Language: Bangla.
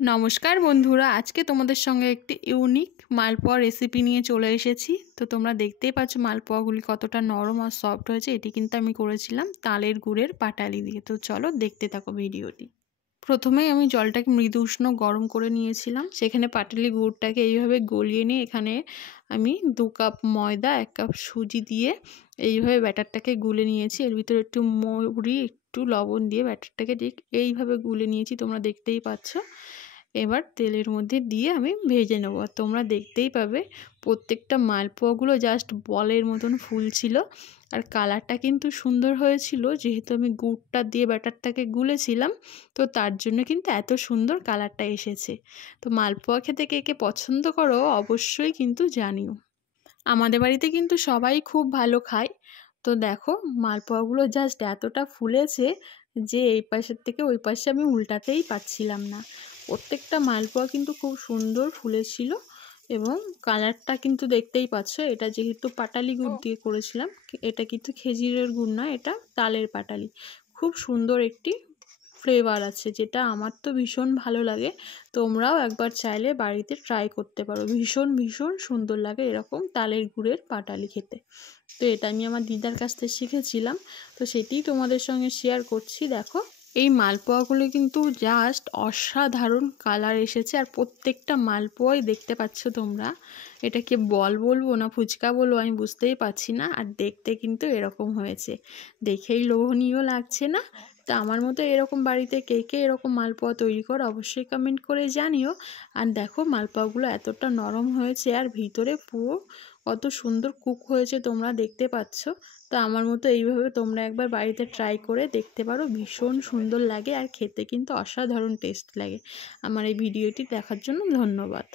নমস্কার বন্ধুরা, আজকে তোমাদের সঙ্গে একটি ইউনিক মালপোয়া রেসিপি নিয়ে চলে এসেছি। তো তোমরা দেখতেই পাচ্ছ মালপোয়াগুলি কতটা নরম আর সফট হয়েছে। এটি কিন্তু আমি করেছিলাম তালের গুড়ের পাটালি দিয়ে। তো চলো দেখতে থাকো ভিডিওটি। প্রথমেই আমি জলটাকে মৃদু উষ্ণ গরম করে নিয়েছিলাম। সেখানে পাটালি গুড়টাকে এইভাবে গলিয়ে নিয়ে এখানে আমি 2 কাপ ময়দা 1 কাপ সুজি দিয়ে এইভাবে ব্যাটারটাকে গুলে নিয়েছি। এর ভিতরে একটু মৌরি একটু লবণ দিয়ে ব্যাটারটাকে ঠিক এইভাবে গুলে নিয়েছি, তোমরা দেখতেই পাচ্ছ। এবার তেলের মধ্যে দিয়ে আমি ভেজে নেবো। আর তোমরা দেখতেই পাবে প্রত্যেকটা মালপোয়াগুলো জাস্ট বলের মতন ফুলছিল। আর কালারটা কিন্তু সুন্দর হয়েছিল, যেহেতু আমি গুড়টা দিয়ে ব্যাটারটাকে গুলেছিলাম, তো তার জন্য কিন্তু এত সুন্দর কালারটা এসেছে। তো মালপোয়া খেতে কে কে পছন্দ করো অবশ্যই কিন্তু জানিও। আমাদের বাড়িতে কিন্তু সবাই খুব ভালো খায়। তো দেখো মালপোয়াগুলো জাস্ট এতটা ফুলেছে যে এই পাশের থেকে ওই পাশে আমি উল্টাতেই পারছিলাম না। প্রত্যেকটা মালপোয়া কিন্তু খুব সুন্দর ফুলেছিল এবং কালারটা কিন্তু দেখতেই পাচ্ছ। এটা যেহেতু পাটালি গুড় দিয়ে করেছিলাম, এটা কিন্তু খেজুরের গুড় না, এটা তালের পাটালি। খুব সুন্দর একটি ফ্লেভার আছে, যেটা আমার তো ভীষণ ভালো লাগে। তোমরাও একবার চাইলে বাড়িতে ট্রাই করতে পারো। ভীষণ ভীষণ সুন্দর লাগে এরকম তালের গুড়ের পাটালি খেতে। তো এটা আমি আমার দিদার কাছ থেকে শিখেছিলাম, তো সেটিই তোমাদের সঙ্গে শেয়ার করছি। দেখো এই মালপোয়াগুলো কিন্তু জাস্ট অসাধারণ কালার এসেছে। আর প্রত্যেকটা মালপোয়াই দেখতে পাচ্ছ তোমরা, এটাকে বল বলবো না ফুচকা বলবো আমি বুঝতেই পারছি না। আর দেখতে কিন্তু এরকম হয়েছে, দেখেই লোভনীয় লাগছে না? তো আমার মতো এরকম বাড়িতে কে কে এরকম মালপোয়া তৈরি করো অবশ্যই কমেন্ট করে জানিও। আর দেখো মালপোয়াগুলো এতটা নরম হয়েছে আর ভিতরে পুরো কত সুন্দর কুক হয়েছে তোমরা দেখতে পাচ্ছ। তো আমার মতো এইভাবে তোমরা একবার বাড়িতে ট্রাই করে দেখতে পারো, ভীষণ সুন্দর লাগে আর খেতে কিন্তু অসাধারণ টেস্ট লাগে। আমার এই ভিডিওটি দেখার জন্য ধন্যবাদ।